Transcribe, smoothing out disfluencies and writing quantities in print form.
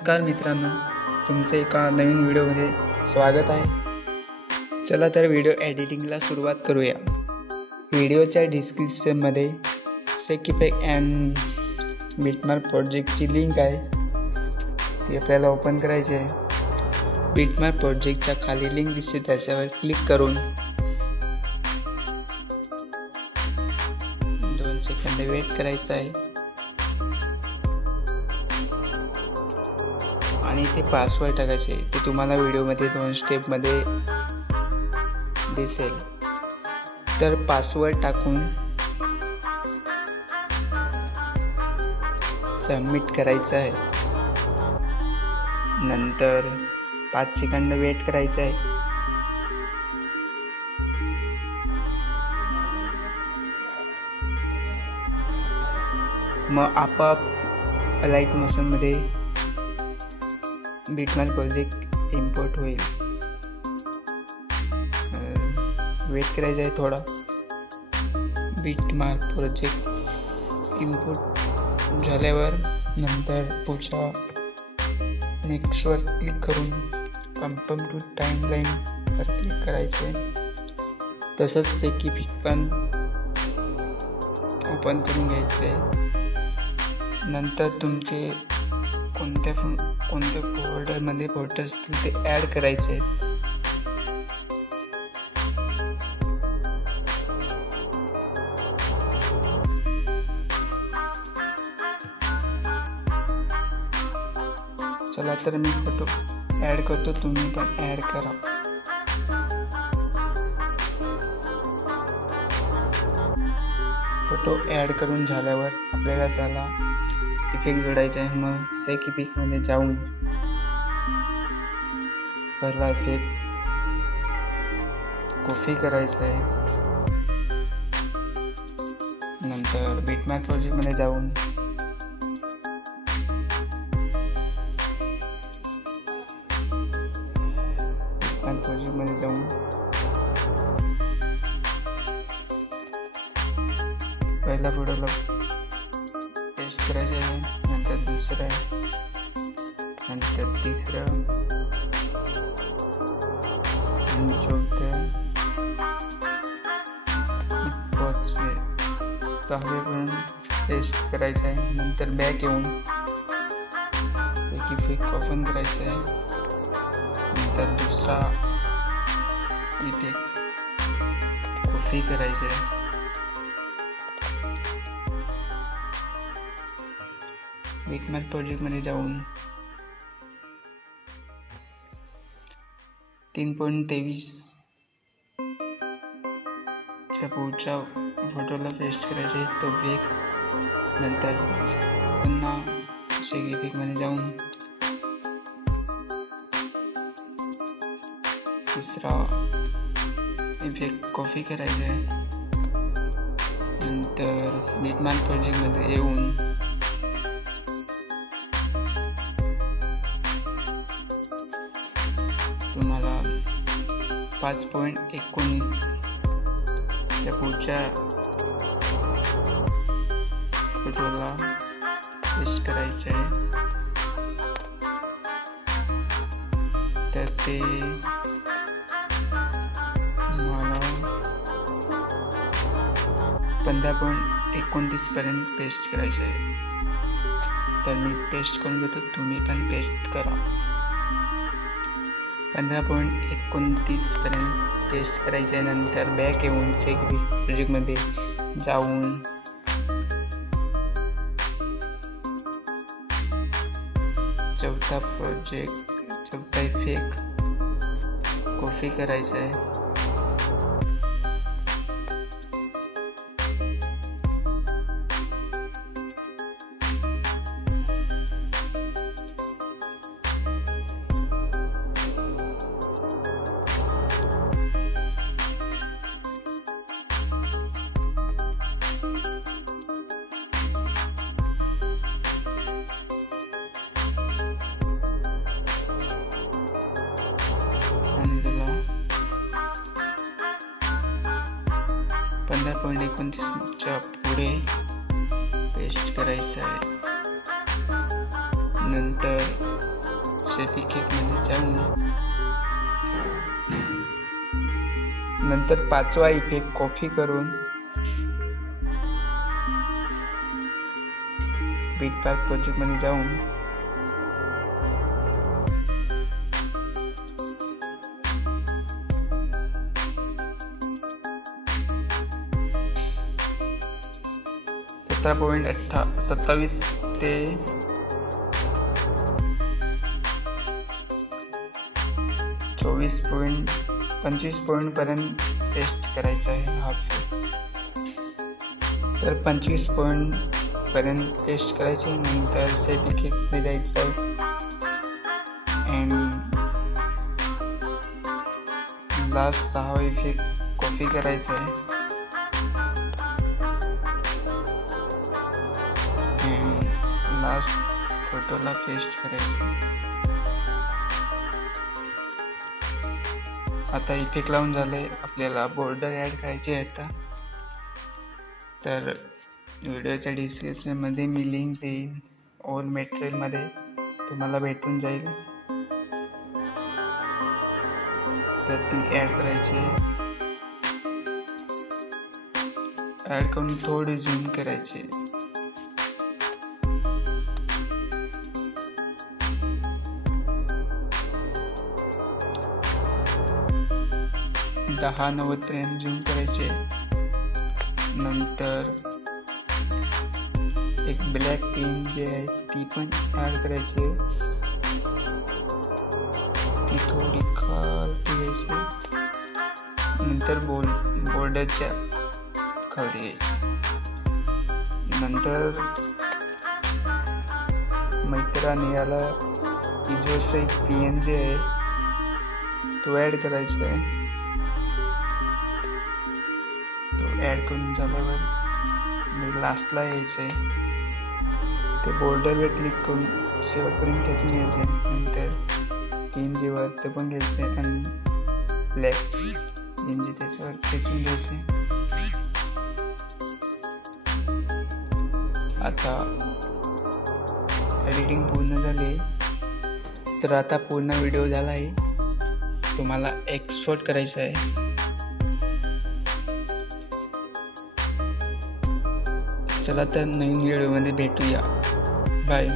नमस्कार मित्रांनो, तुमचे एका नवीन व्हिडिओमध्ये स्वागत आहे। चला तर व्हिडिओ एडिटिंगला सुरुवात करूया। व्हिडिओच्या डिस्क्रिप्शनमध्ये सेकीफेक अँड बिटमार्क प्रोजेक्टची लिंक आहे, ती आपल्याला ओपन करायची आहे। बिटमार्क प्रोजेक्टच्या खाली लिंक दिसते, त्याच्यावर क्लिक करून 2 सेकंद वेट करायचं आहे आणि ते पासवर्ड टाकायचे। ते तुम्हाला व्हिडिओमध्ये 2 स्टेपमध्ये दिसेल। तर पासवर्ड टाकून सबमिट करायचं आहे। नंतर 5 सेकंद वेट करायचं आहे। मग आपोआप लाईट मोशनमध्ये बिटमार्क प्रोजेक्ट इम्पोर्ट होईल। वेट करायचं आहे थोडा। बिटमार्क प्रोजेक्ट इम्पोर्ट झाल्यावर नंतर पुढच्या नेक्स्टवर क्लिक करून कन्फर्म टू टाइमलाईनवर क्लिक करायचं आहे। तसंच सेकीफेक पण ओपन करून घ्यायचं आहे। नंतर तुमचे कोणत्या फोल्डरमध्ये फोटो असतील ते ॲड करायचे आहेत। चला तर मी फोटो ॲड करतो, तुम्ही पण ॲड करा। फोटो ॲड करून झाल्यावर आपल्याला त्याला इफेक्ट जोडायचा आहे। मग सेकीफेकमध्ये जाऊन पहिला इफेक्ट कॉपी करायचा आहे। नंतर बिटमार्क प्रोजेक्टमध्ये जाऊन पहिला फोटोला पेस्ट करायचं आहे, नंतर दुसरा, नंतर तिसरा आणि चौथं, 5वे, 6वेपर्यंत पेस्ट करायचं आहे। नंतर बॅक येऊन सेकीफेक ओपन करायचं आहे। नंतर दुसरा इफेक्ट कॉपी करायचं आहे। बिटमार्क प्रोजेक्टमध्ये जाऊन 3.23 च्या पुढच्या फोटोला पेस्ट करायचे तो वेग। नंतर पुन्हा सेकीफेकमध्ये जाऊन तिसरा इफेक्ट कॉपी करायचा आहे। नंतर बिटमार्क प्रोजेक्टमध्ये येऊन तुम्हाला 5.19 च्या पुढच्या फोटोला पेस्ट करायचे आहे। तर ते मला 15.29 पर्यंत पेस्ट करायचे आहे। तर मी पेस्ट करून घेतो, तुम्ही पण पेस्ट करा। 15.29 पर्यंत पेस्ट करायचे आहे। नंतर बॅक येऊन सेकीफेक प्रोजेक्टमध्ये जाऊन चौथा इफेक्ट कॉपी करायचा आहे। आणि त्याला 15.29च्या पुढे पेस्ट करायचं आहे। नंतर सेफ इफेक्टमध्ये जाऊन नंतर 5वा इफेक्ट कॉपी करून बीटपार्क प्रोजेक्टमध्ये जाऊन .27 ते 25 पर्यंत टेस्ट करायचं आहे हा तर 25 पर्यंत टेस्ट करायचे. नंतर सेफ इफेक्टमध्ये जायचं आहे अँड लास्ट 6वा इफेक्ट कॉपी करायचा आहे अँड लास्ट फोटोला पेस्ट करायचं. आता इफेक्ट लावून झाले. आपल्याला बॉर्डर ॲड करायची आहे आता. तर व्हिडिओच्या डिस्क्रिप्शनमध्ये मी लिंक देईन. ऑल मटेरियलमध्ये तुम्हाला भेटून जाईल. तर ती ॲड करायची. ॲड करून थोडी झूम करायची. दहा 90 पर्यंत झूम करायचे. नंतर एक ब्लॅक पेन जे आहे ती पण ॲड करायची. ती थोडी खाली घ्यायची. नंतर बॉर्डरच्या खाली घ्यायची. नंतर मित्राने याला जो एक पेन जे आहे तो ॲड करायचा आहे. ॲड करून झाल्यावर लास्टला यायचं आहे. ते बॉर्डरवर क्लिक करून शेवटपर्यंत खेचून घ्यायचं आहे. नंतर पेन जे वर ते पण घ्यायचं आहे आणि ब्लॅक पेन जे त्याच्यावर खेचून घ्यायचे. आता एडिटिंग पूर्ण झाली. तर आता पूर्ण व्हिडिओ झाला आहे. तुम्हाला एक्सपोर्ट करायचं आहे. चला तर नवीन व्हिडिओमध्ये भेटूया. बाय.